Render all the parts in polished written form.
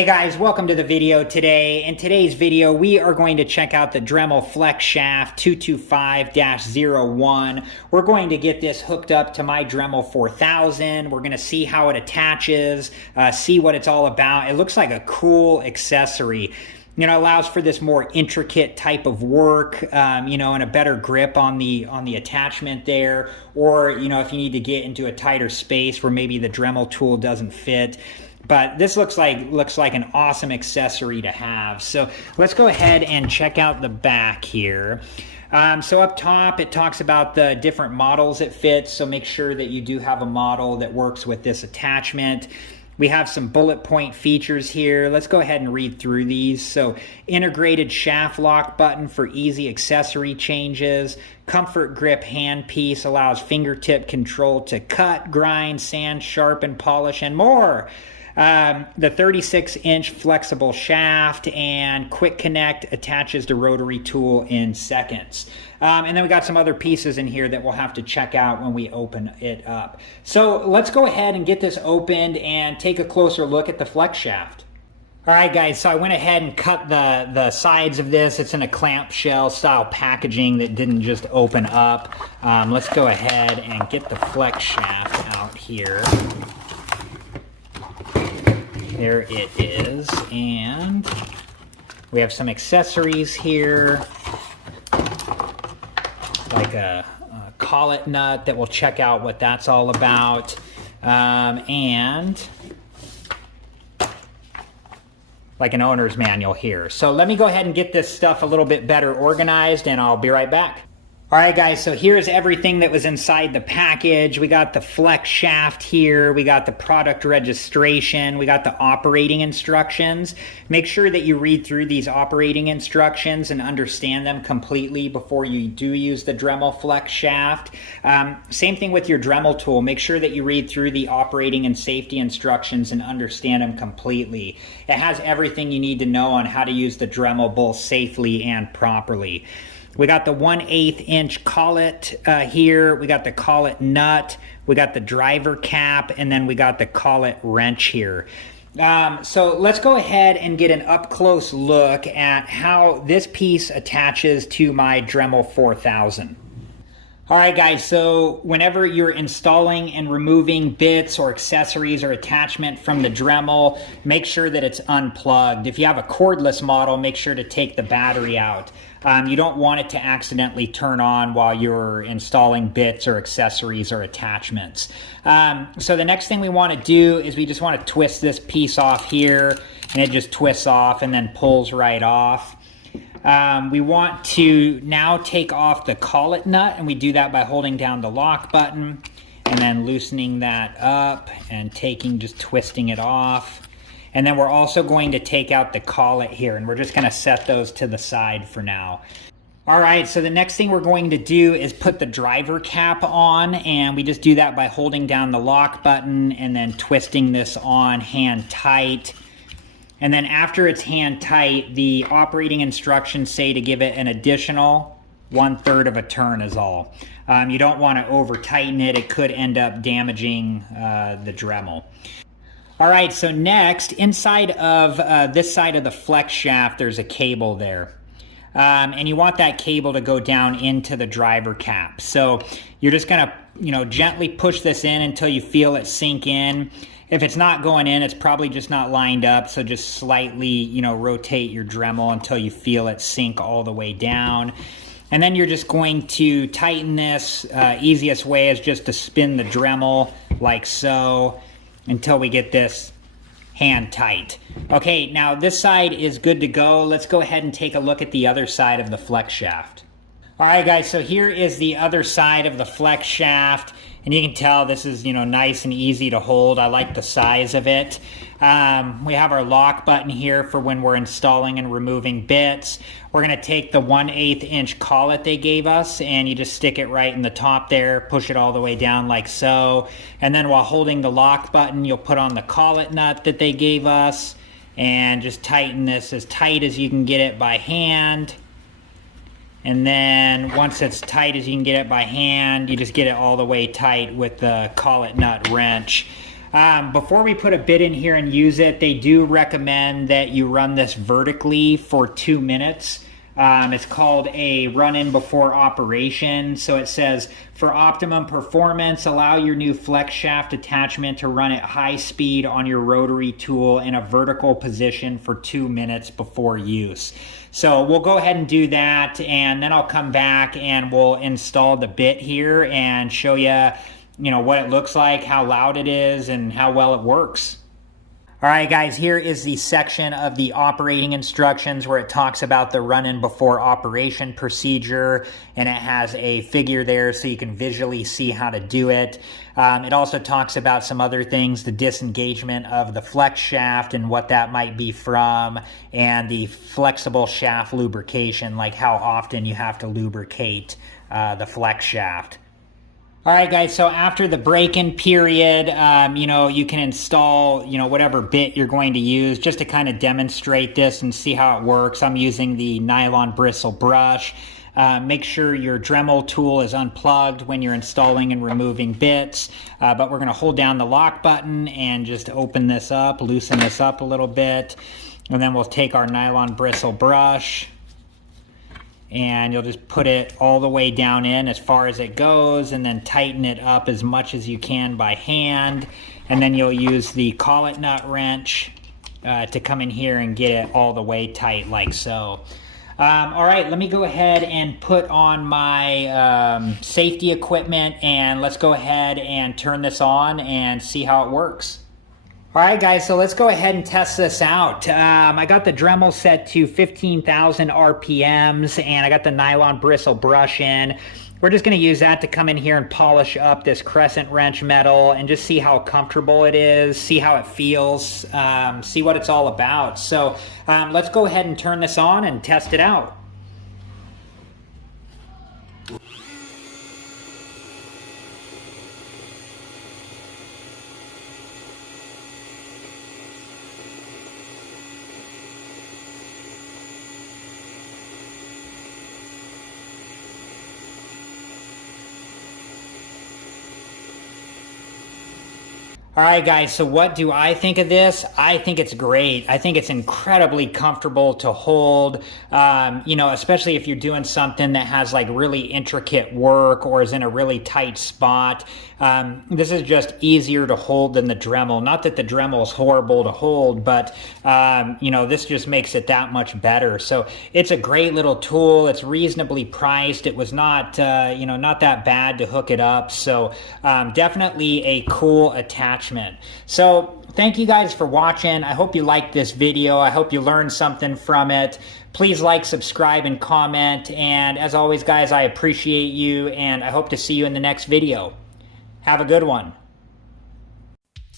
Hey guys, welcome to the video today. In today's video, we are going to check out the Dremel Flex Shaft 225-01. We're going to get this hooked up to my Dremel 4000. We're going to see how it attaches, see what it's all about. It looks like a cool accessory. You know, allows for this more intricate type of work, you know, and a better grip on the attachment there. Or, you know, if you need to get into a tighter space where maybe the Dremel tool doesn't fit. But this looks like an awesome accessory to have. So let's go ahead and check out the back here. So up top, it talks about the different models it fits. So make sure that you do have a model that works with this attachment. We have some bullet point features here. Let's go ahead and read through these. So integrated shaft lock button for easy accessory changes. Comfort grip handpiece allows fingertip control to cut, grind, sand, sharpen, polish, and more. The 36-inch flexible shaft and quick connect attaches the rotary tool in seconds. And then we got some other pieces in here that we'll have to check out when we open it up. So let's go ahead and get this opened and take a closer look at the flex shaft. All right, guys, so I went ahead and cut the sides of this. It's in a clamshell style packaging that didn't just open up. Let's go ahead and get the flex shaft out here. There it is, and we have some accessories here, like a collet nut that we'll check out what that's all about, and like an owner's manual here. So let me go ahead and get this stuff a little bit better organized, and I'll be right back. All right, guys, so here's everything that was inside the package. We got the flex shaft here. We got the product registration. We got the operating instructions. Make sure that you read through these operating instructions and understand them completely before you do use the Dremel Flex Shaft. Same thing with your Dremel tool. Make sure that you read through the operating and safety instructions and understand them completely. It has everything you need to know on how to use the Dremel both safely and properly. We got the 1/8 inch collet here. We got the collet nut. We got the driver cap, and then we got the collet wrench here. So let's go ahead and get an up close look at how this piece attaches to my Dremel 4000. All right, guys, so whenever you're installing and removing bits or accessories or attachment from the Dremel, make sure that it's unplugged. If you have a cordless model, make sure to take the battery out. You don't want it to accidentally turn on while you're installing bits or accessories or attachments. So the next thing we want to do is we just want to twist this piece off here, and it just twists off and then pulls right off. We want to now take off the collet nut, and we do that by holding down the lock button and then loosening that up and just twisting it off. And then we're also going to take out the collet here, and we're just going to set those to the side for now. All right, so the next thing we're going to do is put the driver cap on, and we just do that by holding down the lock button and then twisting this on hand tight. And then after it's hand tight, the operating instructions say to give it an additional 1/3 of a turn is all. You don't want to over tighten it. It could end up damaging the Dremel. All right, so next, inside of this side of the flex shaft, there's a cable there. And you want that cable to go down into the driver cap. So you're just gonna, gently push this in until you feel it sink in. If it's not going in, it's probably just not lined up. So just slightly, rotate your Dremel until you feel it sink all the way down. And then you're just going to tighten this. Easiest way is just to spin the Dremel like so, until we get this hand tight. Okay, now this side is good to go. Let's go ahead and take a look at the other side of the flex shaft. All right, guys, so here is the other side of the flex shaft, and you can tell this is, nice and easy to hold. I like the size of it. We have our lock button here for when we're installing and removing bits. We're gonna take the 1/8 inch collet they gave us, and you just stick it right in the top there, push it all the way down like so. And then while holding the lock button, you'll put on the collet nut that they gave us, and just tighten this as tight as you can get it by hand. And then once it's tight as you can get it by hand, you just get it all the way tight with the collet nut wrench. Before we put a bit in here and use it, they do recommend that you run this vertically for 2 minutes. It's called a run-in before operation. So it says, for optimum performance, allow your new flex shaft attachment to run at high speed on your rotary tool in a vertical position for 2 minutes before use. So we'll go ahead and do that, and then I'll come back and we'll install the bit here and show you, what it looks like, how loud it is, and how well it works. All right, guys, here is the section of the operating instructions where it talks about the run-in before operation procedure, and it has a figure there so you can visually see how to do it. It also talks about some other things, the disengagement of the flex shaft and what that might be from, and the flexible shaft lubrication, like how often you have to lubricate the flex shaft. All right, guys, so after the break-in period, you can install, whatever bit you're going to use just to kind of demonstrate this and see how it works. I'm using the Nylon Bristle Brush. Make sure your Dremel tool is unplugged when you're installing and removing bits, but we're going to hold down the lock button and just open this up, loosen this up a little bit, and then we'll take our Nylon Bristle Brush, and you'll just put it all the way down in as far as it goes, and then tighten it up as much as you can by hand. And then you'll use the Collet nut wrench to come in here and get it all the way tight like so. All right, let me go ahead and put on my safety equipment, and let's go ahead and turn this on and see how it works. All right, guys, so let's go ahead and test this out. I got the Dremel set to 15,000 RPMs, and I got the Nylon Bristle Brush in. We're just going to use that to come in here and polish up this crescent wrench metal and just see how comfortable it is, see how it feels, see what it's all about. So let's go ahead and turn this on and test it out. All right, guys, so what do I think of this? I think it's great. I think it's incredibly comfortable to hold, especially if you're doing something that has like really intricate work or is in a really tight spot. This is just easier to hold than the Dremel. Not that the Dremel is horrible to hold, but, this just makes it that much better. So it's a great little tool. It's reasonably priced. It was not, not that bad to hook it up. So definitely a cool attachment. So thank you guys for watching. I hope you liked this video. I hope you learned something from it. Please like, subscribe, and comment. And as always, guys, I appreciate you, and I hope to see you in the next video. Have a good one.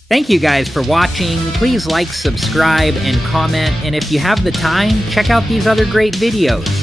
Thank you guys for watching. Please like, subscribe, and comment. And if you have the time, check out these other great videos.